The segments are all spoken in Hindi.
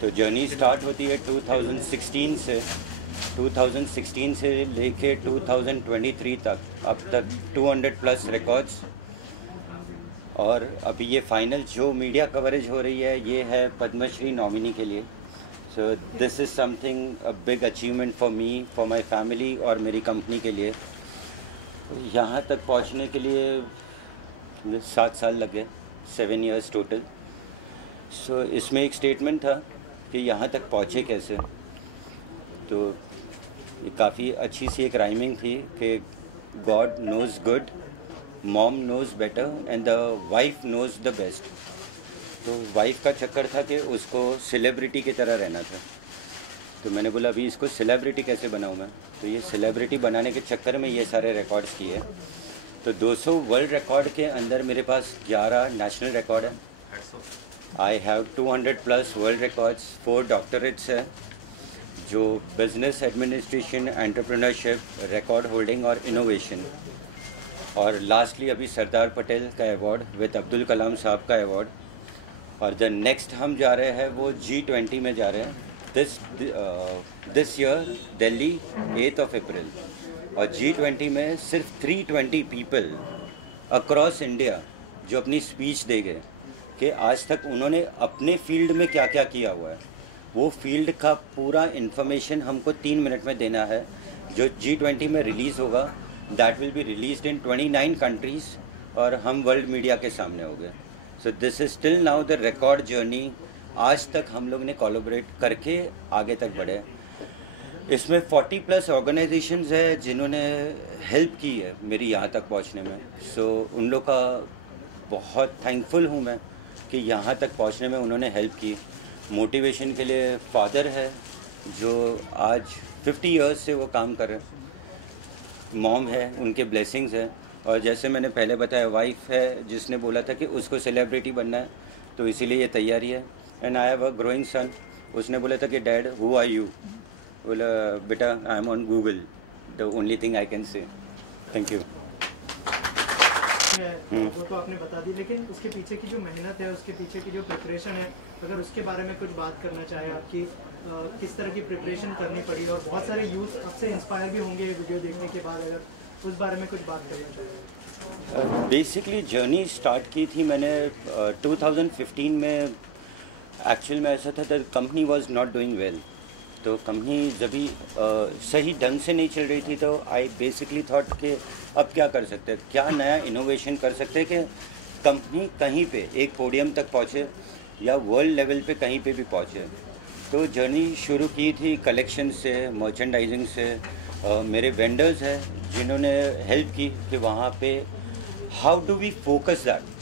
तो जर्नी स्टार्ट होती है 2016 से। 2016 से लेके 2023 तक, अब तक 200 प्लस रिकॉर्ड्स। और अभी ये फाइनल जो मीडिया कवरेज हो रही है ये है पद्मश्री नॉमिनी के लिए। So this is something a big achievement for me, for my family और मेरी कंपनी के लिए। यहाँ तक पहुँचने के लिए 7 साल लग गए, 7 इयर्स टोटल। सो इसमें एक स्टेटमेंट था कि यहाँ तक पहुँचे कैसे। तो ये काफ़ी अच्छी सी एक राइमिंग थी कि God knows good, mom knows better and the wife knows the best. तो वाइफ का चक्कर था कि उसको सेलिब्रिटी की तरह रहना था। तो मैंने बोला अभी इसको सेलिब्रिटी कैसे बनाऊँ मैं। तो ये सेलिब्रिटी बनाने के चक्कर में ये सारे रिकॉर्ड्स किए। तो 200 वर्ल्ड रिकॉर्ड के अंदर मेरे पास 11 नेशनल रिकॉर्ड है। I have 200 plus world records, 4 doctorates है जो business administration, entrepreneurship, record holding और इनोवेशन। और लास्टली अभी सरदार पटेल का अवार्ड विद अब्दुल कलाम साहब का अवार्ड। और द नेक्स्ट हम जा रहे हैं वो G20 में जा रहे हैं दिस ईयर दिल्ली 8 अप्रैल। और G20 में सिर्फ 320 पीपल अक्रॉस इंडिया जो अपनी स्पीच देंगे कि आज तक उन्होंने अपने फील्ड में क्या क्या किया हुआ है, वो फील्ड का पूरा इन्फॉर्मेशन हमको 3 मिनट में देना है। जो G20 में रिलीज़ होगा that will be released in 29 countries और हम वर्ल्ड मीडिया के सामने हो गए। So this is still now the record journey. आज तक हम लोग ने कोलैबोरेट करके आगे तक बढ़े। इसमें 40 प्लस ऑर्गेनाइजेशंस है जिन्होंने हेल्प की है मेरी यहाँ तक पहुँचने में। सो उन लोग का बहुत थैंकफुल हूँ मैं कि यहाँ तक पहुँचने में उन्होंने हेल्प की। मोटिवेशन के लिए फादर है जो आज 50 इयर्स से वो काम कर रहे हैं। मॉम है, उनके ब्लेसिंग्स है। और जैसे मैंने पहले बताया वाइफ है जिसने बोला था कि उसको सेलिब्रिटी बनना है, तो इसीलिए ये तैयारी है। And I have a growing son. उसने बोला था कि डैड हु आर यू, बोला बेटा I am on Google, the only thing I can say. Thank you. वो तो आपने बता दी, लेकिन उसके पीछे की जो मेहनत है, उसके पीछे की जो प्रिपरेशन है, अगर उसके बारे में कुछ बात करना चाहे आपकी, किस तरह की प्रिपरेशन करनी पड़ी। और बहुत सारे यूथ आपसे इंस्पायर भी होंगे वीडियो देखने के बाद, अगर उस बारे में कुछ बात करना चाहे। बेसिकली जर्नी स्टार्ट की थी मैंने 2015 में। एक्चुअल में ऐसा था the company was not doing well. तो कंपनी जब भी सही ढंग से नहीं चल रही थी तो आई बेसिकली थॉट कि अब क्या कर सकते हैं, क्या नया इनोवेशन कर सकते हैं कि कंपनी कहीं पे एक पोडियम तक पहुँचे या वर्ल्ड लेवल पे कहीं पे भी पहुँचे। तो जर्नी शुरू की थी कलेक्शन से, मर्चेंडाइजिंग से। मेरे वेंडर्स हैं जिन्होंने हेल्प की कि वहाँ पे how do we focus that.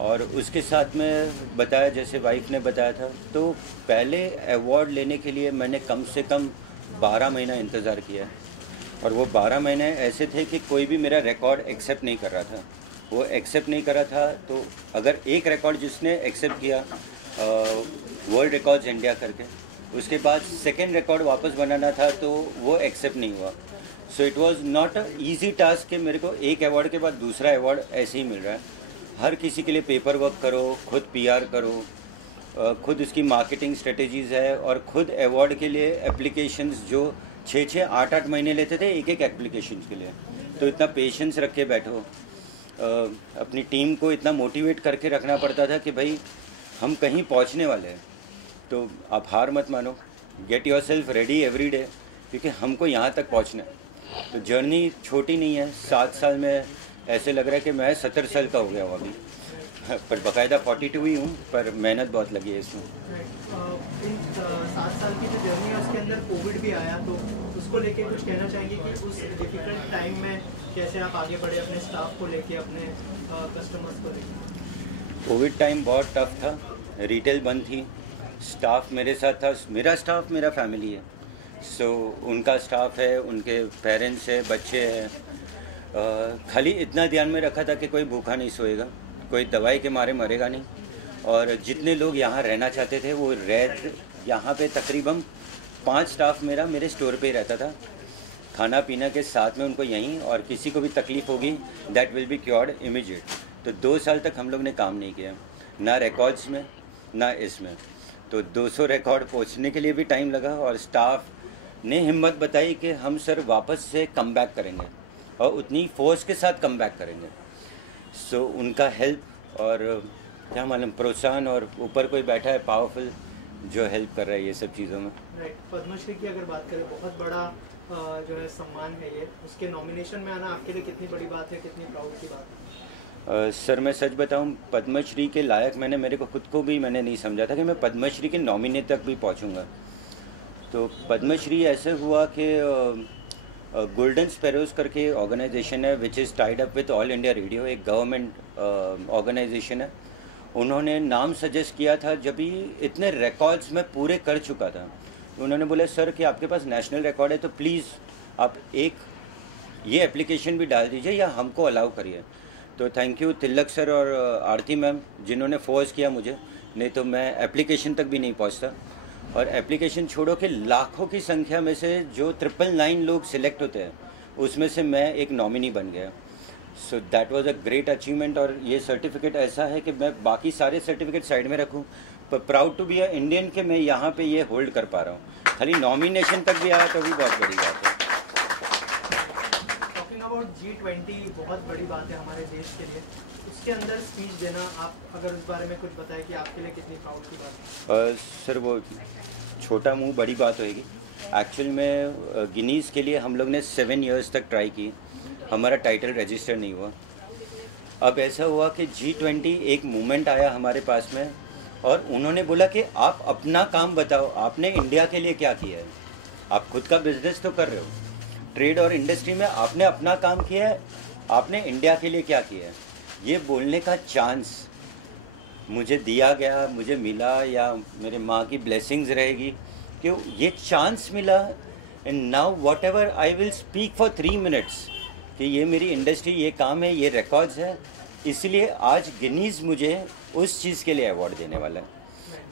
और उसके साथ में बताया जैसे वाइफ ने बताया था। तो पहले अवार्ड लेने के लिए मैंने कम से कम 12 महीना इंतज़ार किया। और वो 12 महीने ऐसे थे कि कोई भी मेरा रिकॉर्ड एक्सेप्ट नहीं कर रहा था। वो एक्सेप्ट नहीं कर रहा था। तो अगर एक रिकॉर्ड जिसने एक्सेप्ट किया वर्ल्ड रिकॉर्ड्स इंडिया करके, उसके बाद सेकेंड रिकॉर्ड वापस बनाना था तो वो एक्सेप्ट नहीं हुआ। So it was not a easy task कि मेरे को एक अवार्ड के बाद दूसरा अवार्ड ऐसे ही मिल रहा है। हर किसी के लिए पेपर वर्क करो, खुद PR करो, खुद उसकी मार्केटिंग स्ट्रेटेजीज़ है, और खुद अवार्ड के लिए एप्लीकेशंस जो 6-6, 8-8 महीने लेते थे एक एक एप्लीकेशन के लिए। तो इतना पेशेंस रख के बैठो। अपनी टीम को इतना मोटिवेट करके रखना पड़ता था कि भाई हम कहीं पहुंचने वाले हैं। तो आप हार मत मानो, get your self ready every day, क्योंकि हमको यहाँ तक पहुँचना है। तो जर्नी छोटी नहीं है। 7 साल में ऐसे लग रहा है कि मैं 70 साल का हो गया हूँ अभी, पर बाकायदा 42 ही हूँ, पर मेहनत बहुत लगी है इसमें। इन 7 साल की जो जर्नी है उसके अंदर कोविड भी आया, तो उसको लेके कुछ कहना चाहेंगे कि उस डिफिकल्ट टाइम में कैसे आप आगे बढ़े अपने स्टाफ को लेके, अपने कस्टमर्स को लेके। कोविड टाइम बहुत टफ था। रिटेल बंद थी, स्टाफ मेरे साथ था। मेरा स्टाफ मेरा फैमिली है। सो उनका स्टाफ है, उनके पेरेंट्स है, बच्चे हैं। खाली इतना ध्यान में रखा था कि कोई भूखा नहीं सोएगा, कोई दवाई के मारे मरेगा नहीं। और जितने लोग यहाँ रहना चाहते थे वो यहाँ पे तकरीबन 5 स्टाफ मेरे स्टोर पे ही रहता था। खाना पीना के साथ में उनको यहीं, और किसी को भी तकलीफ़ होगी that will be cured immediate. तो 2 साल तक हम लोग ने काम नहीं किया, ना रिकॉर्ड्स में ना इसमें। तो 200 रिकॉर्ड पहुंचने के लिए भी टाइम लगा, और स्टाफ ने हिम्मत बताई कि हम सर वापस से कम बैक करेंगे और उतनी फोर्स के साथ कम बैक करेंगे। सो उनका हेल्प और क्या मालूम प्रोत्साहन, और ऊपर कोई बैठा है पावरफुल जो हेल्प कर रहा है ये सब चीज़ों में। राइट, पद्मश्री की अगर बात करें, बहुत बड़ा जो है सम्मान है ये, उसके नॉमिनेशन में आना आपके लिए कितनी बड़ी बात है, कितनी प्राउड की बात है? सर मैं सच बताऊं, पद्मश्री के लायक मेरे को खुद को भी मैंने नहीं समझा था कि मैं पद्मश्री के नॉमिनेट तक भी पहुंचूंगा। तो पद्मश्री ऐसे हुआ कि गोल्डन स्पैरोज करके ऑर्गेनाइजेशन है which is tied up with all India radio, एक गवर्नमेंट ऑर्गेनाइजेशन है। उन्होंने नाम सजेस्ट किया था जब भी इतने रिकॉर्ड्स मैं पूरे कर चुका था। उन्होंने बोला सर कि आपके पास नेशनल रिकॉर्ड है तो प्लीज़ आप एक ये एप्लीकेशन भी डाल दीजिए या हमको अलाउ करिए। तो थैंक यू तिलक सर और आरती मैम जिन्होंने फोर्स किया मुझे, नहीं तो मैं एप्लीकेशन तक भी नहीं पहुंचता। और एप्लीकेशन छोड़ो कि लाखों की संख्या में से जो 999 लोग सिलेक्ट होते हैं उसमें से मैं एक नॉमिनी बन गया। So that was a great achievement. और ये सर्टिफिकेट ऐसा है कि मैं बाकी सारे सर्टिफिकेट साइड में रखूं, पर proud to be a Indian कि मैं यहाँ पे ये होल्ड कर पा रहा हूँ। खाली नॉमिनेशन तक भी आया तो भी बहुत बड़ी बात है। टॉकिंग अबाउट G20, बहुत बड़ी बात है हमारे देश के लिए, उसके अंदर स्पीच देना, आप अगर उस बारे में कुछ बताएं कि आपके लिए कितनी प्राउड की बात है? सर वो छोटा मुंह बड़ी बात होएगी। एक्चुअल में गिनीज़ के लिए हम लोग ने 7 इयर्स तक ट्राई की, हमारा टाइटल रजिस्टर नहीं हुआ। अब ऐसा हुआ कि G20 एक मूवमेंट आया हमारे पास में, और उन्होंने बोला कि आप अपना काम बताओ, आपने इंडिया के लिए क्या किया है। आप खुद का बिजनेस तो कर रहे हो, ट्रेड और इंडस्ट्री में आपने अपना काम किया है, आपने इंडिया के लिए क्या किया है, ये बोलने का चांस मुझे दिया गया, मुझे मिला, या मेरे माँ की ब्लेसिंग्स रहेगी कि ये चांस मिला। And now what ever I will speak for 3 minutes कि ये मेरी इंडस्ट्री, ये काम है, ये रिकॉर्ड्स है। इसलिए आज गिनीज़ मुझे उस चीज़ के लिए अवार्ड देने वाला है।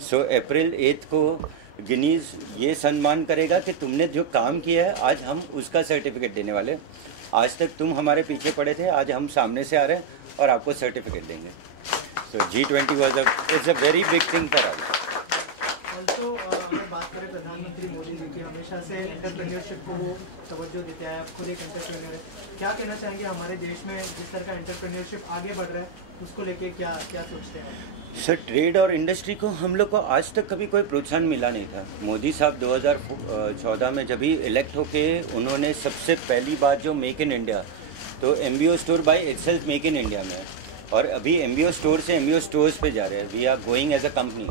सो अप्रैल 8 को गिनीज़ ये सम्मान करेगा कि तुमने जो काम किया है, आज हम उसका सर्टिफिकेट देने वाले। आज तक तुम हमारे पीछे पड़े थे, आज हम सामने से आ रहे हैं और आपको सर्टिफिकेट देंगे। सो G20 was it's a very big thing for us. Also अगर बात करें प्रधानमंत्री मोदी जी की, हमेशा से एंटरप्रेन्योरशिप को वो तवज्जो देते हैं। आप खुद एक एंटरप्रेन्योर है, क्या कहना चाहेंगे हमारे देश में जिस तरह का एंटरप्रेन्योरशिप आगे बढ़ रहा है, उसको लेके क्या क्या सोचते हैं? सर ट्रेड और इंडस्ट्री को हम लोग को आज तक कभी कोई प्रोत्साहन मिला नहीं था। मोदी साहब 2014 में जब ही इलेक्ट होके उन्होंने सबसे पहली बात जो मेक इन इंडिया, तो MBO store by itself make in India में है, और अभी MBO स्टोर से MBO स्टोर्स पे जा रहे हैं। We are going as a company.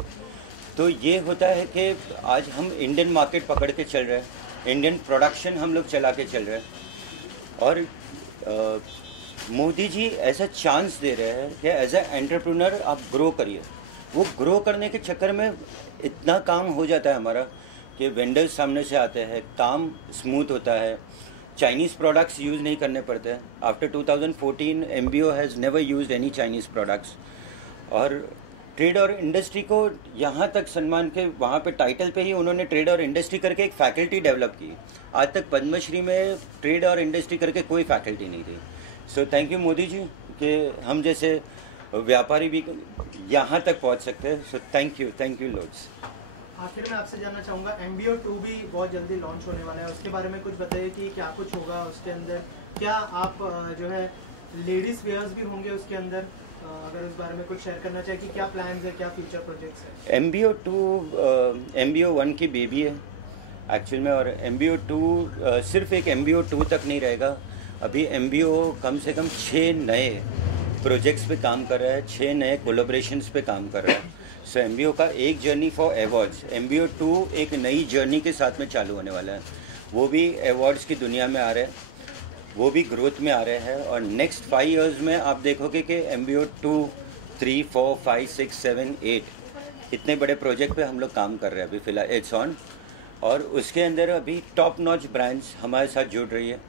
तो ये होता है कि आज हम इंडियन मार्केट पकड़ के चल रहे हैं, इंडियन प्रोडक्शन हम लोग चला के चल रहे हैं, और मोदी जी ऐसा चांस दे रहे हैं कि एज ए एंटरप्रेन्योर आप ग्रो करिए। वो ग्रो करने के चक्कर में इतना काम हो जाता है हमारा कि वेंडर्स सामने से आते हैं, काम स्मूथ होता है, चाइनीज़ प्रोडक्ट्स यूज़ नहीं करने पड़ते हैं। After 2014 MBO has never used any Chinese products. और ट्रेड और इंडस्ट्री को यहाँ तक सम्मान के, वहाँ पे टाइटल पे ही उन्होंने ट्रेड और इंडस्ट्री करके एक फैकल्टी डेवलप की। आज तक पद्मश्री में ट्रेड और इंडस्ट्री करके कोई फैकल्टी नहीं थी। सो थैंक यू मोदी जी कि हम जैसे व्यापारी भी यहाँ तक पहुँच सकते हैं। So thank you lords. आखिर में आपसे जानना चाहूँगा, MBO 2 भी बहुत जल्दी लॉन्च होने वाला है, उसके बारे में कुछ बताइए कि क्या कुछ होगा उसके अंदर। क्या आप जो है लेडीज़ वेयर्स भी होंगे उसके अंदर, अगर उस बारे में कुछ शेयर करना चाहिए कि क्या प्लान्स है, क्या फ्यूचर प्रोजेक्ट्स है? MBO 2 MBO 1 की बेबी है एक्चुअल में, और MBO 2 सिर्फ एक MBO 2 तक नहीं रहेगा। अभी MBO कम से कम 6 नए प्रोजेक्ट्स पे काम कर रहा है, 6 नए कोलैबोरेशंस पे काम कर रहा है। सो MBO का एक जर्नी फॉर अवार्ड्स, MBO 2 एक नई जर्नी के साथ में चालू होने वाला है। वो भी अवार्ड्स की दुनिया में आ रहे हैं, वो भी ग्रोथ में आ रहे हैं, और नेक्स्ट 5 इयर्स में आप देखोगे कि MBO 2, 3, 4, 5, 6, 7, 8 इतने बड़े प्रोजेक्ट पे हम लोग काम कर रहे हैं अभी फ़िलहाल इट्स ऑन। और उसके अंदर अभी टॉप नॉच ब्रांड्स हमारे साथ जुड़ रही है।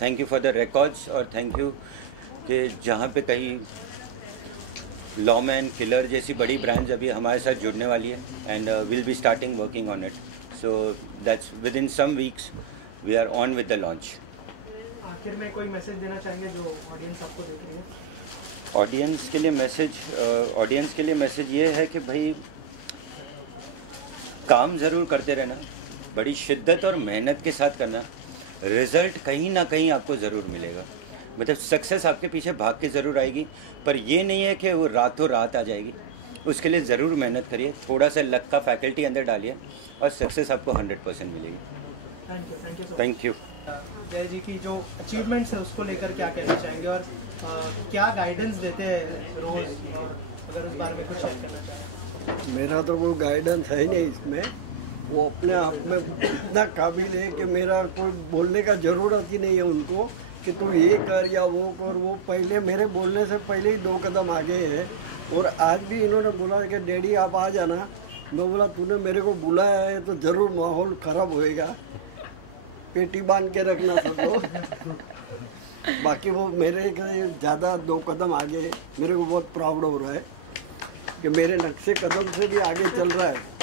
Thank you for the records, और थैंक यू कि जहाँ पे कहीं लॉमैन, किलर जैसी बड़ी ब्रांड्स अभी हमारे साथ जुड़ने वाली है, and will be starting working on it. So that's within some weeks we are on with the launch. आखिर में कोई मैसेज देना चाहेंगे जो ऑडियंस आपको देख रही है? ऑडियंस के लिए मैसेज ये है कि भाई काम ज़रूर करते रहना, बड़ी शिद्दत और मेहनत के साथ करना, रिज़ल्ट कहीं ना कहीं आपको ज़रूर मिलेगा। मतलब सक्सेस आपके पीछे भाग के ज़रूर आएगी, पर ये नहीं है कि वो रातों रात आ जाएगी। उसके लिए ज़रूर मेहनत करिए, थोड़ा सा लक का फैकल्टी अंदर डालिए और सक्सेस आपको 100% मिलेगी। Thank you. जय जी की जो अचीवमेंट्स है उसको लेकर क्या कहना चाहेंगे और क्या गाइडेंस देते हैं रोज़, और अगर उस बारे में कुछ शेयर करना चाहें। मेरा तो कोई गाइडेंस है ही नहीं इसमें, वो अपने आप में इतना काबिल है कि मेरा कोई बोलने का ज़रूरत ही नहीं है उनको कि तू ये कर या वो कर। वो पहले मेरे बोलने से पहले ही 2 कदम आगे है। और आज भी इन्होंने बोला कि डैडी आप आ जाना। मैं बोला तूने मेरे को बुलाया है तो ज़रूर माहौल ख़राब होएगा, पेटी बांध के रखना सबको। बाकी वो मेरे ज़्यादा 2 कदम आगे है। मेरे को बहुत प्राउड हो रहा है कि मेरे नक्शे कदम से भी आगे चल रहा है।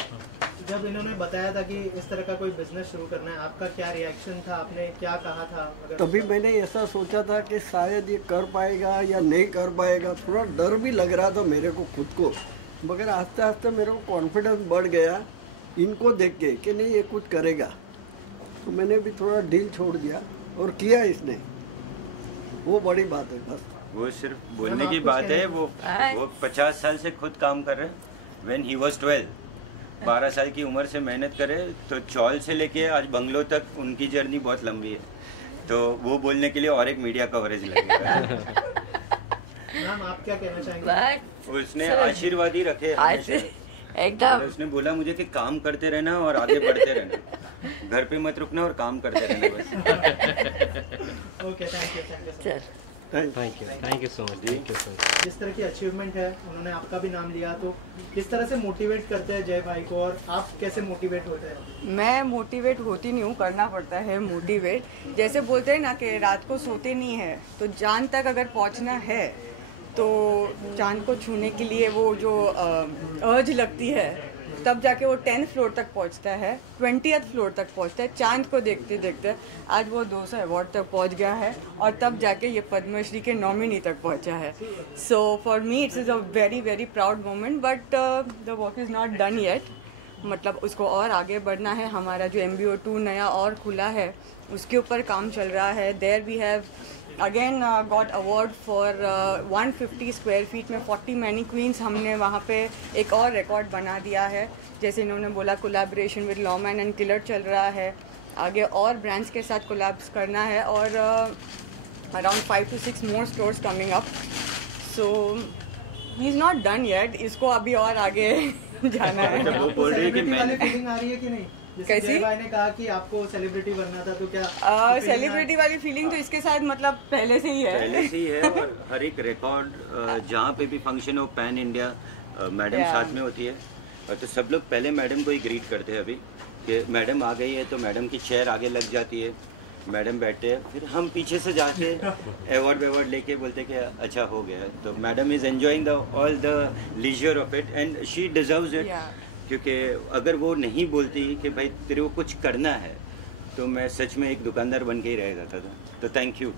जब इन्होंने बताया था कि इस तरह का कोई बिजनेस शुरू करना है, आपका क्या रिएक्शन था, आपने क्या कहा था? तभी मैंने ऐसा सोचा था कि शायद ये कर पाएगा या नहीं कर पाएगा। थोड़ा डर भी लग रहा था मेरे को खुद को, मगर आस्ते आस्ते मेरे को कॉन्फिडेंस बढ़ गया इनको देख के कि नहीं ये कुछ करेगा। तो मैंने भी थोड़ा ढील छोड़ दिया और किया इसने, वो बड़ी बात है। बस वो सिर्फ बोलने की बात है। वो 50 साल से खुद काम कर रहे हैं। व्हेन ही वाज 12 साल की उम्र से मेहनत करे, तो चौल से लेके आज बंगलो तक उनकी जर्नी बहुत लंबी है। तो वो बोलने के लिए और एक मीडिया कवरेज लगेगा। मैम आप क्या कहना चाहेंगे? उसने आशीर्वाद ही रखे एकदम। उसने बोला मुझे कि काम करते रहना और आगे बढ़ते रहना, घर पे मत रुकना और काम करते रहना बस। Okay, thank you thank you so much. जिस तरह की अचीवमेंट है, उन्होंने आपका भी नाम लिया, तो किस तरह से मोटिवेट करते हैं जय भाई को, और आप कैसे मोटिवेट होते हैं? मैं मोटिवेट होती नहीं हूँ, करना पड़ता है मोटिवेट। जैसे बोलते हैं ना कि रात को सोते नहीं है, तो चांद तक अगर पहुँचना है तो चांद को छूने के लिए वो जो अर्ज लगती है, तब जाके वो 10th फ्लोर तक पहुंचता है, 20th फ्लोर तक पहुंचता है। चांद को देखते देखते आज वो 200 अवार्ड तक पहुंच गया है और तब जाके ये पद्मश्री के नॉमिनी तक पहुंचा है। So for me it's is a very very proud moment, but the work is not done yet. मतलब उसको और आगे बढ़ना है। हमारा जो MBO 2 नया और खुला है उसके ऊपर काम चल रहा है। There we have again got award for 150 square feet में 40 मैनीक्वींस। हमने वहाँ पे एक और रिकॉर्ड बना दिया है। जैसे इन्होंने बोला, कोलैबोरेशन विद लॉमैन एंड किलर चल रहा है। आगे और ब्रांड्स के साथ कोलैब्स करना है और around 5 to 6 more stores coming up. So he is not done yet, इसको अभी और आगे जाना है। वो बोल रही है कि वाली फीलिंग आ रही है कि नहीं? कैसी? जय भाई ने कहा कि आपको सेलिब्रिटी बनना था, तो क्या सेलिब्रिटी वाली फीलिंग तो इसके साथ मतलब पहले से ही है। पहले से ही है। और हर एक रिकॉर्ड जहाँ पे भी फंक्शन हो, पैन इंडिया मैडम साथ में होती है। और तो सब लोग पहले मैडम को ही ग्रीट करते हैं अभी कि मैडम आ गई है, तो मैडम की चेयर आगे लग जाती है, मैडम बैठते हैं, फिर हम पीछे से जाके अवार्ड लेके बोलते कि अच्छा हो गया। तो madam is enjoying the all the leisure of it and she deserves it. क्योंकि अगर वो नहीं बोलती कि भाई तेरे को कुछ करना है, तो मैं सच में एक दुकानदार बन के ही रह जाता था। तो थैंक यू।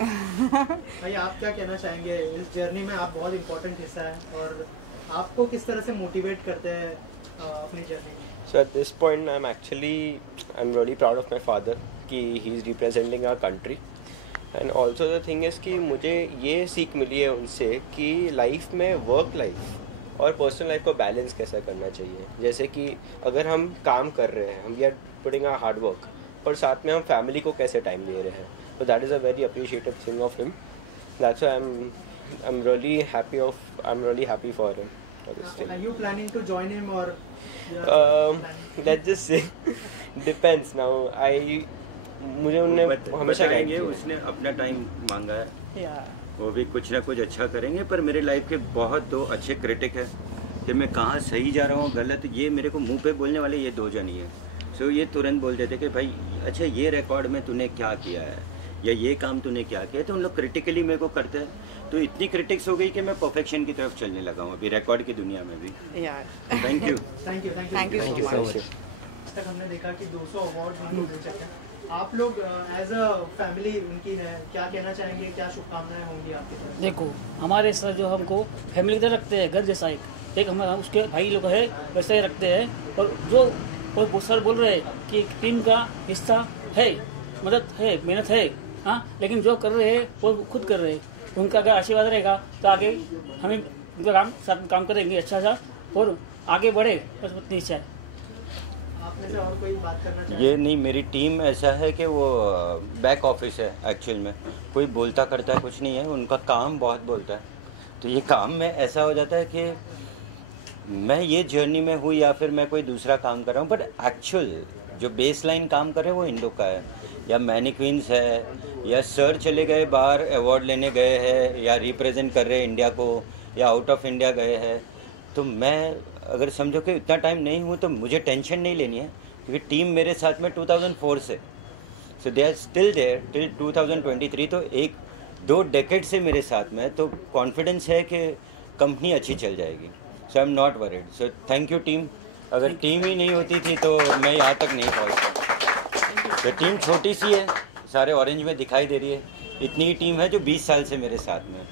भाई आप क्या कहना चाहेंगे? इस जर्नी में आप बहुत इम्पोर्टेंट हिस्सा है, और आपको किस तरह से मोटिवेट करते हैं अपनी जर्नी में? So at this point I'm really proud of my father कि he is representing our country, and also the thing is कि मुझे ये सीख मिली है उनसे कि लाइफ में वर्क लाइफ और पर्सनल लाइफ को बैलेंस कैसा करना चाहिए। जैसे कि अगर हम काम कर रहे हैं, हम we are putting our hard work, और साथ में हम फैमिली को कैसे टाइम दे रहे हैं। तो that is a very appreciative thing of him. That's why I'm really happी for him for this thing. Are you planning to join him or? Let's just say depends now. मुझे उन्हें हमेशा कहेंगे उसने अपना टाइम मांगा है, वो भी कुछ ना कुछ अच्छा करेंगे। पर मेरे लाइफ के बहुत 2 अच्छे क्रिटिक है कि मैं कहाँ सही जा रहा हूँ, गलत, ये मेरे को मुंह पे बोलने वाले ये 2 जन ही है। सो ये तुरंत बोल देते कि भाई अच्छा ये रिकॉर्ड में तूने क्या किया है या ये काम तूने क्या किया। तो उन लोग क्रिटिकली मेरे को करते हैं। तो इतनी क्रिटिक्स हो गई कि मैं परफेक्शन की तरफ चलने लगा हूँ अभी रिकॉर्ड की दुनिया में भी। Thank you so much. तक हमने देखा कि 200 अवार्ड मिल चुके हैं। आप लोग एज अ फैमिली उनकी है, क्या कहना चाहेंगे, क्या शुभकामनाएं होंगी आपकी तरफ? देखो हमारे सर जो हमको फैमिली की तरह रखते हैं, घर जैसा एक हमारा उसके भाई लोग है वैसे ही रखते हैं। और जो और वो सर बोल रहे हैं कि टीम का हिस्सा है, मदद है, मेहनत है, हाँ, लेकिन जो कर रहे हैं वो खुद कर रहे हैं। उनका अगर आशीर्वाद रहेगा तो आगे हमें उनका काम साथ में काम करेंगे अच्छा सा और आगे बढ़े, बस उतनी इच्छा है। आपने से और कोई बात करना चाहिए? ये नहीं, मेरी टीम ऐसा है कि वो बैक ऑफिस है एक्चुअल में, कोई बोलता करता है कुछ नहीं है, उनका काम बहुत बोलता है। तो ये काम में ऐसा हो जाता है कि मैं ये जर्नी में हूँ या फिर मैं कोई दूसरा काम कर रहा हूँ, बट एक्चुअल जो बेस लाइन काम कर रहे हैं वो इन लोग का है, या मैनिक्वींस है, या सर चले गए बाहर अवार्ड लेने गए हैं, या रिप्रेजेंट कर रहे हैं इंडिया को, या आउट ऑफ इंडिया गए हैं। तो मैं अगर समझो कि इतना टाइम नहीं हूँ तो मुझे टेंशन नहीं लेनी है, क्योंकि टीम मेरे साथ में 2004 से, so they are still there till 2023। तो 1-2 डेकेड से मेरे साथ में, तो कॉन्फिडेंस है कि कंपनी अच्छी चल जाएगी। So I am not worried. So thank you team. अगर टीम ही नहीं होती थी तो मैं यहाँ तक नहीं पहुँचता। तो टीम छोटी सी है, सारे ऑरेंज में दिखाई दे रही है, इतनी ही टीम है जो 20 साल से मेरे साथ में।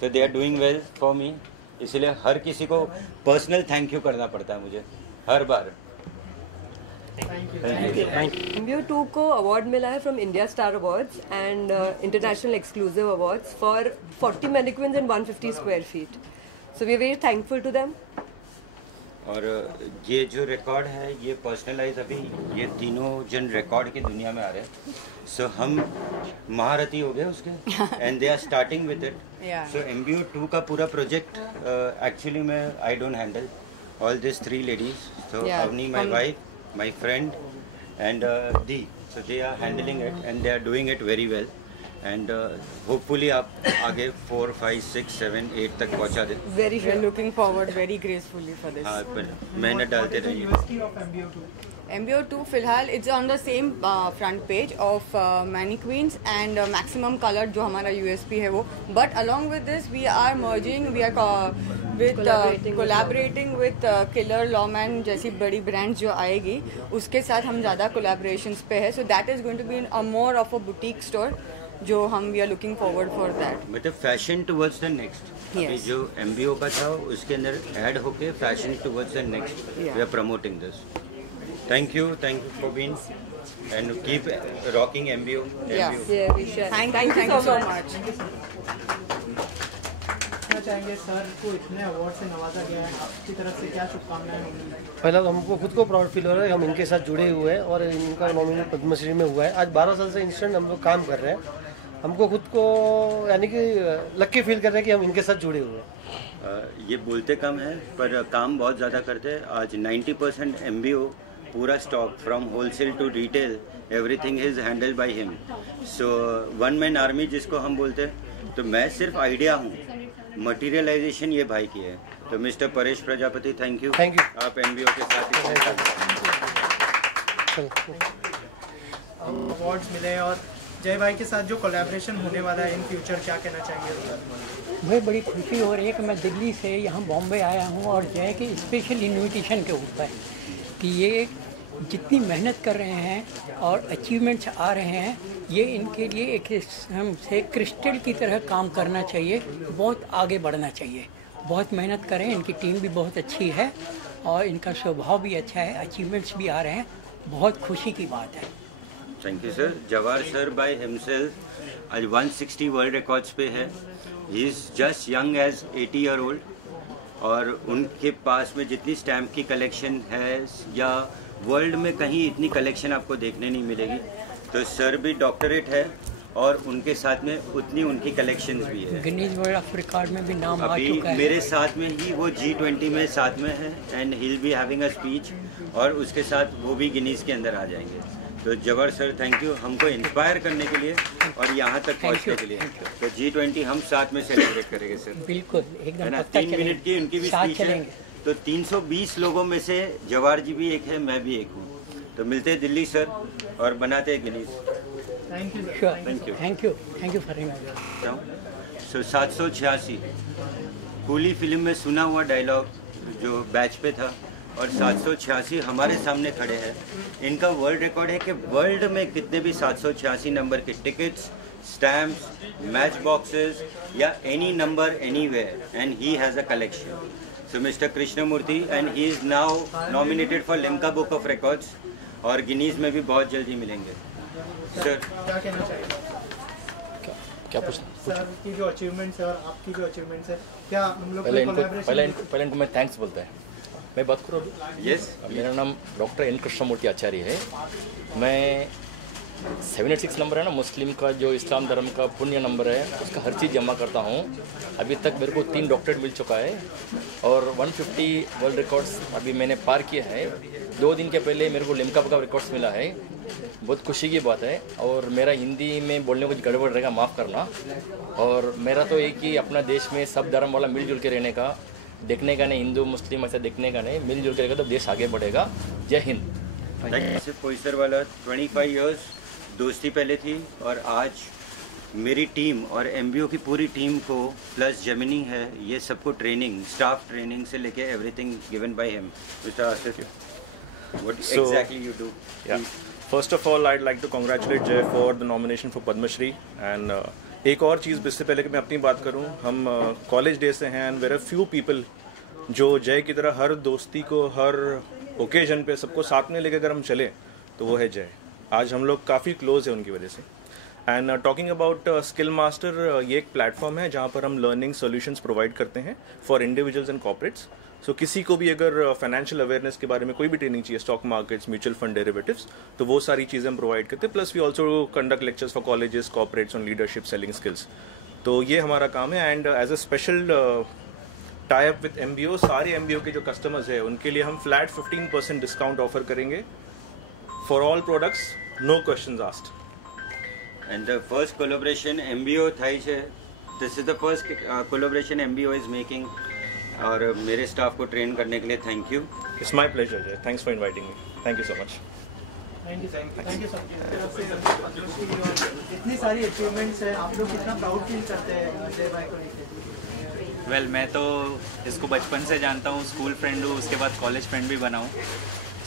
So they are doing well for me, इसलिए हर किसी को पर्सनल थैंक यू करना पड़ता है मुझे हर बार। MBO 2 को अवार्ड मिला है from India star awards and international exclusive awards for 40 mannequins and 150 square feet. So we are very thankful to them. और ये जो रिकॉर्ड है ये पर्सनलाइज, अभी ये तीनों जन रिकॉर्ड की दुनिया में आ रहे हैं। सो हम महारथी हो गए उसके, and they are starting with it. So MBO 2 का पूरा प्रोजेक्ट एक्चुअली मैं I don't handle all this 3 ladies. So Avni my wife, my friend and दी, so they are handling it and they are doing it very well. And hopefully आप आगे 4, 5, 6, 7, 8 तक पहुंचा दे। Very well. Looking forward very gracefully for this. हाँ, पर मेहनत डालते रहिए। UST of MBO 2? MBO 2 फिलहाल it's on the same front page of mannequins and maximum color जो हमारा USP है वो, but along with this we are merging, we are collaborating with Killer Lawman जैसी बड़ी ब्रांड्स जो आएगी उसके साथ हम ज़्यादा collaborations पे है, so that is going to be a more of a boutique store जो हम we are looking forward for that. मतलब fashion towards the next. Yes. जो MBO का था उसके अंदर ऐड होके fashion towards the next we are promoting this. Thank you for being and keep rocking MBO। Thank you so much. कहना चाहेंगे सर को इतने अवार्ड से नवाजा गया है, आपकी तरफ से क्या शुभकामनाएं होंगी? पहला तो हमको खुद को प्राउड फील हो रहा है, हम इनके साथ जुड़े हुए हैं और इनका नॉमिनेशन पद्मश्री में हुआ है। आज 12 साल से इंस्टेंट हम लोग काम कर रहे हैं, हमको खुद को यानी कि लक्की फील कर रहे हैं कि हम इनके साथ जुड़े हुए हैं। ये बोलते कम है पर काम बहुत ज़्यादा करते हैं। आज 90% MBO पूरा stock from wholesale to retail everything is handled by him. So one man army जिसको हम बोलते हैं, तो मैं सिर्फ आइडिया हूँ, मटीरियलाइजेशन ये भाई की है। तो mister Paresh Prajapati thank you. आप MBO के साथ अवार्ड्स मिले और जय भाई के साथ जो कोलैबोरेशन होने वाला है इन फ्यूचर, क्या कहना चाहिए? मुझे बड़ी खुशी हो रही है कि मैं दिल्ली से यहाँ बॉम्बे आया हूँ और जय के स्पेशल इन्विटेशन के ऊपर कि ये जितनी मेहनत कर रहे हैं और अचीवमेंट्स आ रहे हैं, ये इनके लिए एक हमसे क्रिस्टल की तरह काम करना चाहिए, बहुत आगे बढ़ना चाहिए, बहुत मेहनत करें। इनकी टीम भी बहुत अच्छी है और इनका स्वभाव भी अच्छा है, अचीवमेंट्स भी आ रहे हैं, बहुत खुशी की बात है। Thank you sir. Jawahar sir by himself आज 160 वर्ल्ड रिकॉर्ड्स पे है। He is just young age 80 year old, और उनके पास में जितनी स्टैम्प की कलेक्शन है या वर्ल्ड में कहीं इतनी कलेक्शन आपको देखने नहीं मिलेगी। तो सर भी डॉक्टरेट है और उनके साथ में उतनी उनकी कलेक्शंस भी है। गिनीज वर्ल्ड ऑफ रिकॉर्ड में भी नाम आ अभी चुका है। मेरे साथ में ही वो G20 में साथ में है and he will be having a speech, और उसके साथ वो भी गिनीज के अंदर आ जाएंगे। तो जवाहर सर थैंक यू हमको इंस्पायर करने के लिए और यहाँ तक पहुँचने के लिए। तो G20 हम साथ में सेलिब्रेट करेंगे सर। बिल्कुल एकदम है ना, पक्का 3 मिनट की उनकी भी साथ स्पीच है। चलेंगे। तो 320 लोगों में से जवाहर जी भी एक है, मैं भी एक हूँ। तो मिलते हैं दिल्ली सर और बनाते हैं Guinness. Thank you sir. Sure, thank you for inviting. So 786 coolie film में सुना हुआ डायलॉग जो बैच पे था, और 786 हमारे सामने खड़े हैं। इनका वर्ल्ड रिकॉर्ड है कि वर्ल्ड में कितने भी 786 नंबर के टिकट्स, स्टैम्प्स, मैच बॉक्सेस या any number anywhere, and he has a collection. So Mr. Krishnamurthy, and he is now nominated for Limca Book of Records और गिनीज में भी बहुत जल्दी मिलेंगे. सर क्या कहना चाहिए? क्या पूछना? सर की जो अचीवमेंट्स है और आपकी जो अचीवमेंट्स है, क्या हम लोग पहले इनको मैं थैंक्स बोलता है. मैं बात करूँ अभी? यस. मेरा नाम डॉक्टर एन कृष्णमूर्ति आचार्य है. मैं 786 नंबर है ना मुस्लिम का, जो इस्लाम धर्म का पुण्य नंबर है, उसका हर चीज़ जमा करता हूँ. अभी तक मेरे को 3 डॉक्टरेट मिल चुका है और 150 वर्ल्ड रिकॉर्ड्स अभी मैंने पार किया है. 2 दिन के पहले मेरे को लिम्का बुक ऑफ रिकॉर्ड्स मिला है. बहुत खुशी की बात है. और मेरा हिंदी में बोलने को कुछ गड़बड़ रहेगा, माफ़ करना. और मेरा तो एक ही अपना देश में सब धर्म वाला मिलजुल के रहने का, देखने का नहीं हिंदू मुस्लिम ऐसा देखने का नहीं, मिलजुल के रहेगा तो देश आगे बढ़ेगा. जय हिंद. पोइसर वाला 25 इयर्स दोस्ती पहले थी और आज मेरी टीम और एमबीओ की पूरी टीम को प्लस जेमिनी है, ये सबको ट्रेनिंग, स्टाफ ट्रेनिंग से लेके everything given by him. Mister Asif, what exactly you do? First of all I'd like to congratulate Jay for the nomination for Padma Shri. And एक और चीज़ इससे पहले कि मैं अपनी बात करूं, हम कॉलेज डे से हैं and where are few people जो जय की तरह हर दोस्ती को हर ओकेजन पे सबको साथ में लेकर अगर हम चले तो वो है जय. आज हम लोग काफ़ी क्लोज है उनकी वजह से. And talking about skill master, ये एक प्लेटफॉर्म है जहाँ पर हम लर्निंग सॉल्यूशंस प्रोवाइड करते हैं फॉर इंडिविजुअल्स एंड कॉर्पोरेट्स. सो किसी को भी अगर फाइनेंशियल अवेयरनेस के बारे में कोई भी ट्रेनिंग चाहिए, stock markets, mutual fund, derivatives, तो वो सारी चीज़ें हम प्रोवाइड करते हैं. Plus we also conduct lectures for colleges, corporates on leadership, selling skills. तो ये हमारा काम है. And as a special tie up with MBO, सारे एमबीओ के जो कस्टमर्स हैं उनके लिए हम फ्लैट 15% डिस्काउंट ऑफर करेंगे for all products, no questions asked. And the first collaboration MBO થાય છે. This is the first collaboration MBO is making. और मेरे स्टाफ को ट्रेन करने के लिए thank you. It's my pleasure, Jay. Thanks for inviting me. Thank you so much. Thank you sir. इतनी सारी अचीवमेंट्स है, आप लोग कितना प्राउड फील करते हैं जय भाई को लेकर? वेल, मैं तो इसको बचपन से जानता हूँ, स्कूल फ्रेंड हूँ, उसके बाद कॉलेज फ्रेंड भी बना हूँ.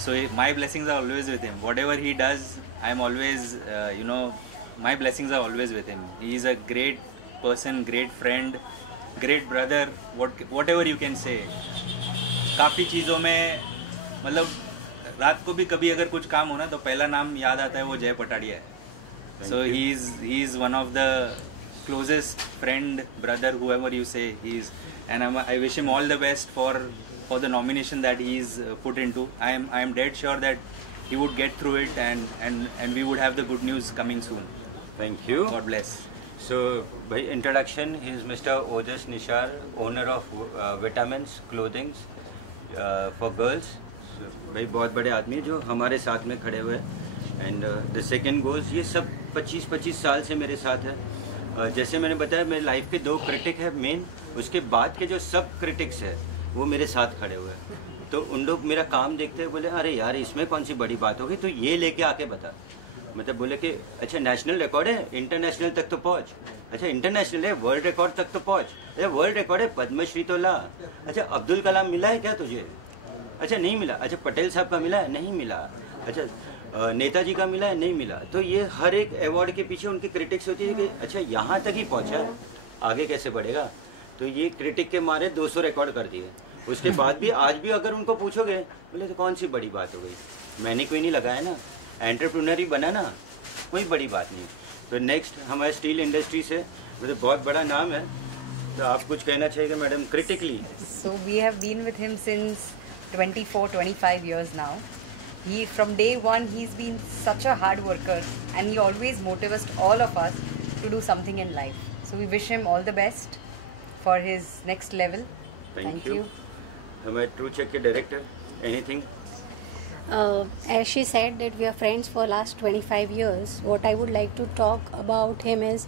So my blessings are always with him. Whatever he does, I am always my blessings are always with him. He is a great person, great friend, great brother, whatever you can say. काफ़ी चीज़ों में मतलब रात को भी कभी अगर कुछ काम हो ना तो पहला नाम याद आता है वो जय पटाड़िया है. So he is one of the closest friend, brother, whoever you say he is, and I wish him all the best for the nomination that he is put into. I am dead sure that he would get through it and we would have the good news coming soon. Thank you. God bless. So, by introduction, he is Mr. Ojas Nishar, owner of Vitamins Clothing for Girls. So, भाई बहुत बड़े आदमी जो हमारे साथ में खड़े हुए. एंड द सेकेंड गोज, ये सब 25 साल से मेरे साथ है. जैसे मैंने बताया मेरे लाइफ के 2 क्रिटिक है मेन, उसके बाद के जो सब क्रिटिक्स है वो मेरे साथ खड़े हुए हैं. तो उन लोग मेरा काम देखते हुए बोले अरे यार इसमें कौन सी बड़ी बात होगी, तो ये लेके आके बता. मतलब बोले कि अच्छा नेशनल रिकॉर्ड है, इंटरनेशनल तक तो पहुंच. अच्छा इंटरनेशनल है, वर्ल्ड रिकॉर्ड तक तो पहुंच. अच्छा वर्ल्ड रिकॉर्ड है, पद्मश्री तो ला. अच्छा अब्दुल कलाम मिला है क्या तुझे? अच्छा नहीं मिला. अच्छा पटेल साहब का मिला है? नहीं मिला. अच्छा नेताजी का मिला है? नहीं मिला. तो ये हर एक अवार्ड के पीछे उनकी क्रिटिक्स होती है कि अच्छा यहाँ तक ही पहुँचा, आगे कैसे बढ़ेगा. तो ये क्रिटिक के मारे 200 रिकॉर्ड कर दिए. उसके बाद भी आज भी अगर उनको पूछोगे बोले तो कौन सी बड़ी बात हो गई, मैंने कोई नहीं लगाया ना, एंटरप्रेन्योर ही बना ना, कोई बड़ी बात नहीं. तो नेक्स्ट हमारे स्टील इंडस्ट्री से मतलब बहुत बड़ा नाम है, तो आप कुछ कहना चाहिए madam critically? So we have been with him since 24-25 years now. He from day one he's been such a hard worker and he always motivates all of us to do something in life. So we wish him all the best for his next level. Thank you. हमारे ट्रू चेक के director, anything? As she said that we are friends for last 25 years, what I would like to talk about him is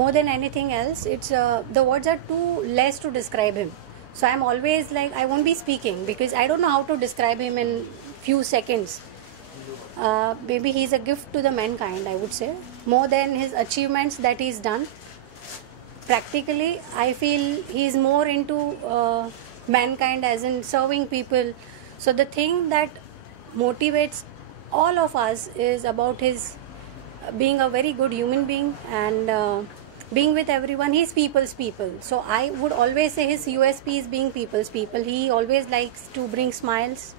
more than anything else, it's the words are too less to describe him. So I'm always like, I won't be speaking because I don't know how to describe him in few seconds. Maybe he's a gift to the mankind, I would say. More than his achievements that he's done, practically I feel he's more into mankind as in serving people. So the thing that motivates all of us is about his being a very good human being and being with everyone. He's people's people. So I would always say his USP is being people's people. He always likes to bring smiles.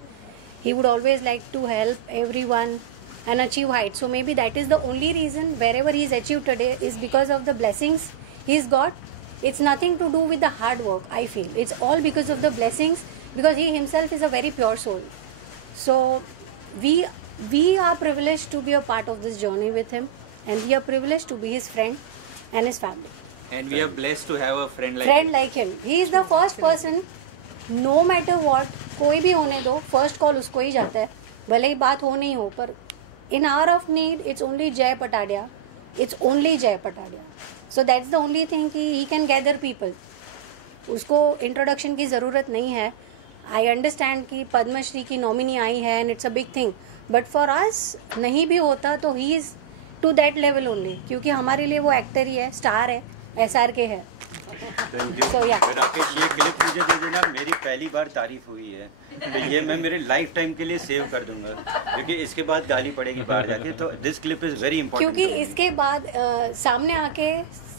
He would always like to help everyone and achieve heights. So maybe that is the only reason wherever he's achieved today is because of the blessings he's got. It's nothing to do with the hard work, I feel. It's all because of the blessings, because he himself is a very pure soul. So we are privileged to be a part of this journey with him, and we are privileged to be his friend and his family. And we are blessed to have a friend like him. He is the first person, no matter what, कोई भी होने दो, first call उसको ही जाता है, भले ही बात हो नहीं हो, पर in hour of need, it's only Jay Patadia. It's only Jay Patadia. So that's the only thing कि he can gather people. उसको introduction की ज़रूरत नहीं है. I understand कि पद्मश्री की नॉमिनी आई है and it's a big thing. But for us नहीं भी होता तो he is to that level only. क्योंकि हमारे लिए वो एक्टर ही है, स्टार है, SRK है. So yeah. राकेश, ये क्लिप मुझे दे देना, मेरी पहली बार तारीफ हुई है, तो ये मैं मेरे लाइफ टाइम के लिए सेव कर दूंगा, क्योंकि इसके बाद गाली पड़ेगी बाहर जाके. तो this clip is very important, क्योंकि इसके बाद सामने आके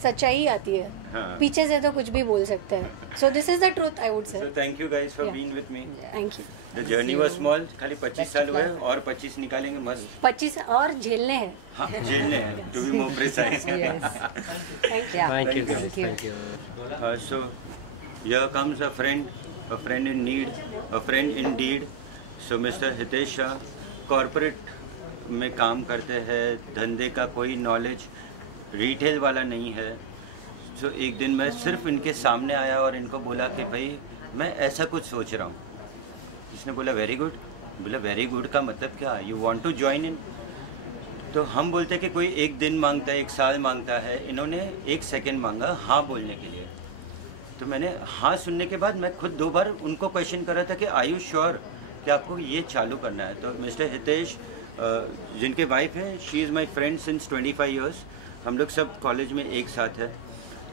सच्चाई आती है. हाँ. पीछे से तो कुछ भी बोल सकते हैं. So this is the truth, I would say. So thank you guys for being with me. Thank you. The journey was small, खाली 25 साल हुए और 25 निकालेंगे मस्त. 25 और झेलने हैं. हाँ, झेलने हैं, to be more precise. Thank you. So here comes a friend in need, a friend indeed. So Mr. Hitesh Shah corporate में काम करते हैं, धंधे का कोई नॉलेज रिटेल वाला नहीं है. So एक दिन मैं सिर्फ इनके सामने आया और इनको बोला कि भाई मैं ऐसा कुछ सोच रहा हूँ. इसने बोला वेरी गुड. बोला वेरी गुड का मतलब क्या, you want to join in. तो हम बोलते हैं कि कोई एक दिन मांगता है, एक साल मांगता है, इन्होंने 1 सेकेंड मांगा हाँ बोलने के लिए. तो मैंने हाँ सुनने के बाद मैं खुद 2 बार उनको क्वेश्चन कर रहा था कि आर यू श्योर कि आपको ये चालू करना है. तो मिस्टर हितेश, जिनके वाइफ है, she is my friend since 25 years. हम लोग सब कॉलेज में एक साथ है.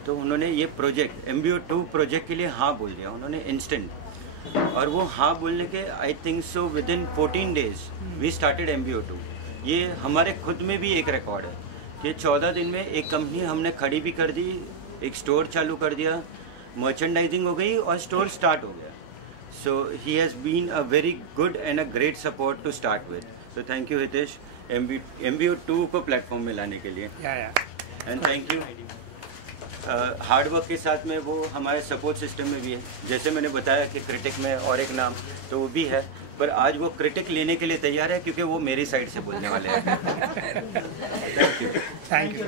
तो उन्होंने ये प्रोजेक्ट MBO2 प्रोजेक्ट के लिए हाँ बोल दिया उन्होंने इंस्टेंट. और वो हाँ बोलने के I think so within 14 days we started MBO2. ये हमारे खुद में भी एक रिकॉर्ड है कि 14 दिन में एक कंपनी हमने खड़ी भी कर दी, एक स्टोर चालू कर दिया, मर्चेंडाइजिंग हो गई और स्टोर स्टार्ट हो गया. So he has been a very good and a great support to start with. So thank you Hitesh MBO2 को प्लेटफॉर्म में लाने के लिए. And thank you. Hard work के साथ में वो हमारे सपोर्ट सिस्टम में भी है. जैसे मैंने बताया कि क्रिटिक में और एक नाम तो वो भी है, पर आज वो क्रिटिक लेने के लिए तैयार है क्योंकि वो मेरी साइड से बोलने वाले हैं. Thank you.